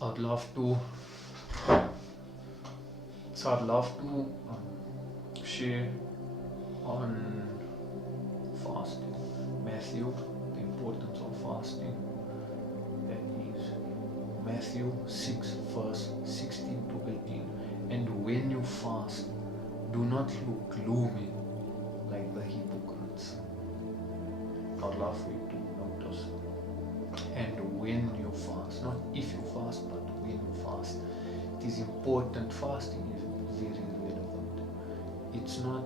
I'd love to share on fasting. Matthew, the importance of fasting. That is Matthew 6 verse 16 to 18. And when you fast, do not look gloomy like the hypocrites. I'd love for you to notice. And when you fast, not if you fast, but when you fast. It is important. Fasting is very relevant. It's not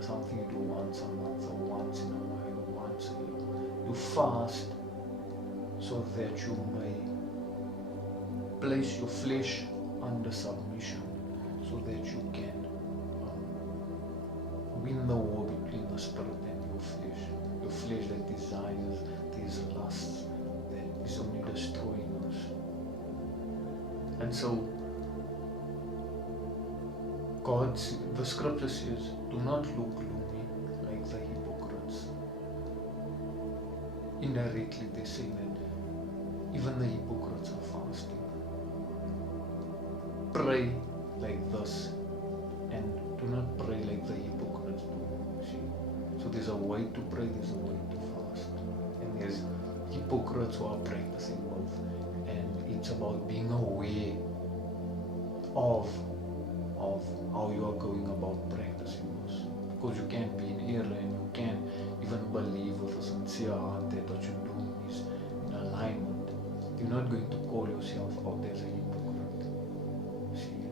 something you do once a month or once in a while or once a year. You fast so that you may place your flesh under submission, so that you can win the war between the spirit and your flesh. Your flesh that desires these lusts that is only destroying us. And so the scripture says, do not look gloomy like the hypocrites. Indirectly they say that even the hypocrites are fasting. Pray like this, and do not pray like the hypocrites do. See? So there's a way to pray, there's a way to fast. And there's hypocrites who are practicing both. And it's about being aware of how you are going about practicing this. Because you can't be in error, and you can't even believe with a sincere heart that what you're doing is in alignment. You're not going to call yourself out as a hypocrite. See?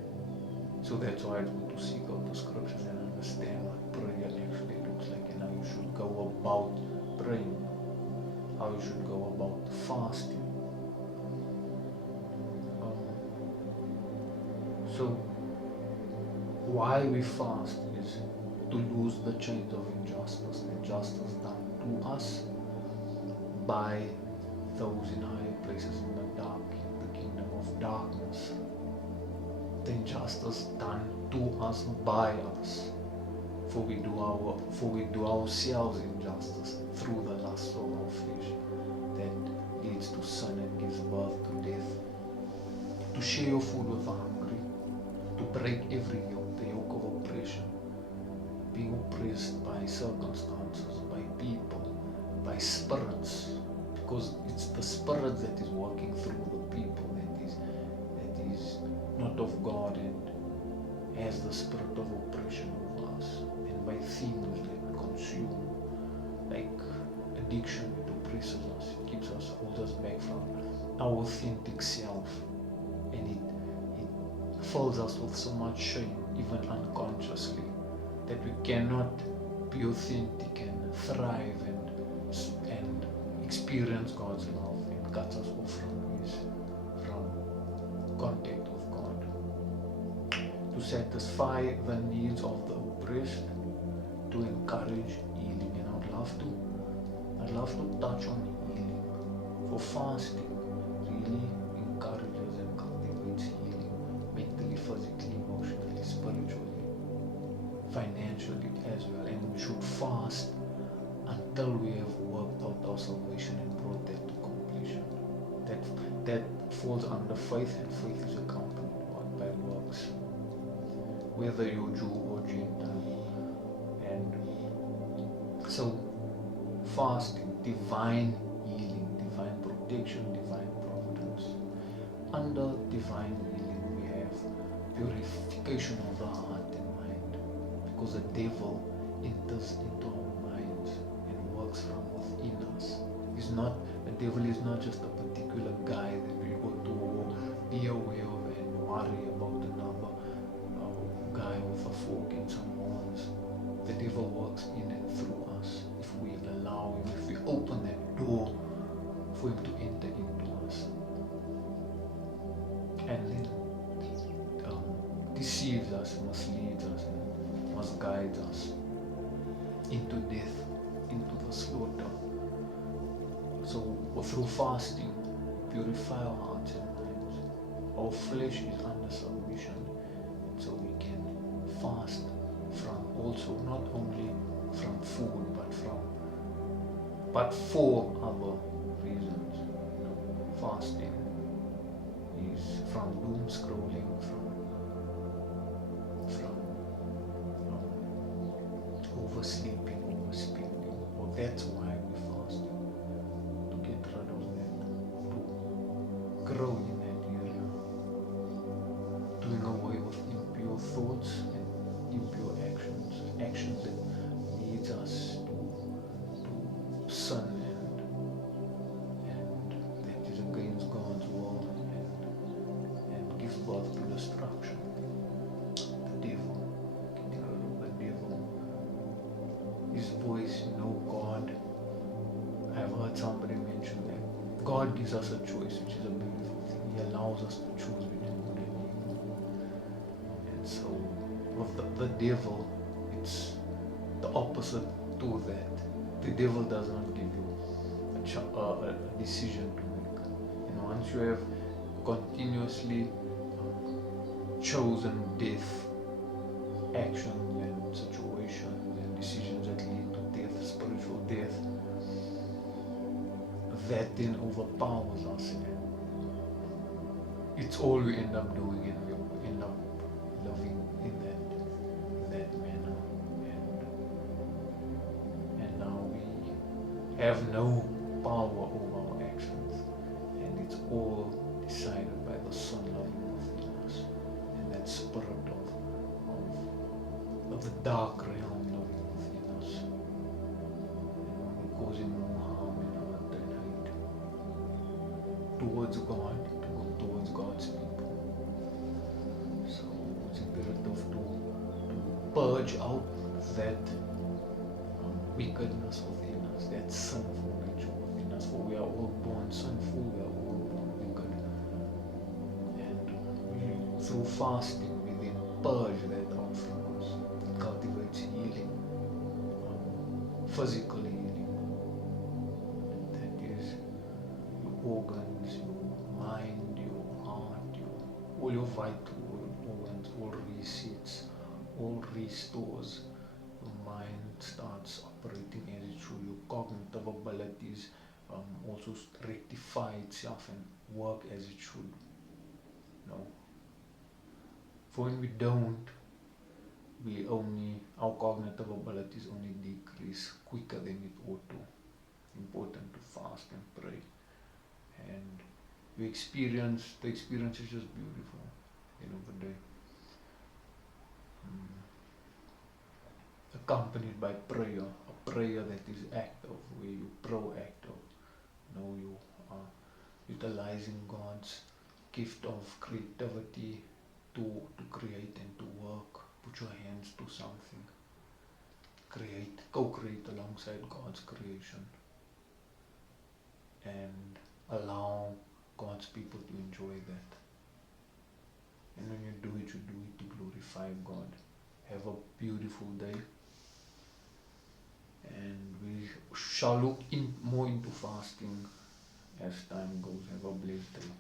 So that's why it's good to seek out the scriptures and understand what prayer actually looks like, and how you should go about praying, how you should go about fasting. So why we fast is to lose the chains of injustice done to us by those in higher places in the kingdom of darkness. The injustice done to us by us, for we do ourselves injustice through the lust of our flesh that leads to sin and gives birth to death. To share your food with the hungry, to break every yoke, the yoke of oppression, being oppressed by circumstances, by people, by spirits, because it's the spirit that is working through the people that is not of God and has the spirit of oppression over us, and by things that consume, like addiction, it oppresses us, it keeps us, holds us back from our authentic self, and it fills us with so much shame, even unconsciously, that we cannot be authentic and thrive and experience God's love. It cuts us off from contact with God. To satisfy the needs of the oppressed, to encourage healing. And I'd love to touch on healing. For fasting really encourages and cultivates healing, mentally, physically, emotionally, spiritually, financially as well. And we should fast until we have worked out our salvation and brought that to completion. That falls under faith, and faith is accompanied by works. Whether you're Jew or Gentile. And so fasting, divine healing, divine protection, divine providence. Under divine healing we have purification of the heart and mind, because the devil enters into our minds and works from within us. The devil is not just a particular guy that we go to or be aware of and worry about another guy with a fork in some horns. The devil works in and through us if we allow him, if we open that door for him to enter into us. And then deceives us, misleads us, misguides us into death, into the slaughter. So through fasting, purify our hearts and minds. Our flesh is under submission, so we can fast from also not only from food but for other reasons. Fasting is from doom scrolling, from oversleeping, overspending. Well, that's why we fast, to get rid of that, to grow in that area, doing away with impure thoughts and impure actions that leads us to sin and that is against God's will and gives birth to destruction. The devil, getting rid of the devil, his voice, God. I've heard somebody mention that God gives us a choice, which is a beautiful thing. He allows us to choose between good and evil. And so, with the devil, it's the opposite to that. The devil does not give you a decision to make. Once you have continuously chosen death, actions and situations and decisions that lead to death, spiritual death, that then overpowers us. It's all we end up doing, and we end up living in that manner. And now we have no power over our actions, and it's all decided by the Son living within us, and that spirit of the dark realm living within us, and causing more harm and hurt and hate towards God, towards God's people. So it's imperative to purge out that wickedness within us, that sinful nature within us. For we are all born sinful, we are all born wicked. And through fasting, we then purge that out from us. It cultivates healing, physical healing. That is your organs, your mind, your heart, all your vital organs, all resets, all restores. Your mind starts operating as it should. Your cognitive abilities also rectify itself and work as it should. For when we don't, our cognitive abilities only decrease quicker than it ought to. Important to fast and pray, and the experience is just beautiful. End of the day. Accompanied by prayer, a prayer that is active, where you proactive. You are utilizing God's gift of creativity to create and to work. Put your hands to something. Co-create alongside God's creation, and allow God's people to enjoy that. And when you do it to glorify God. Have a beautiful day, and we shall look more into fasting as time goes. Have a blessed day.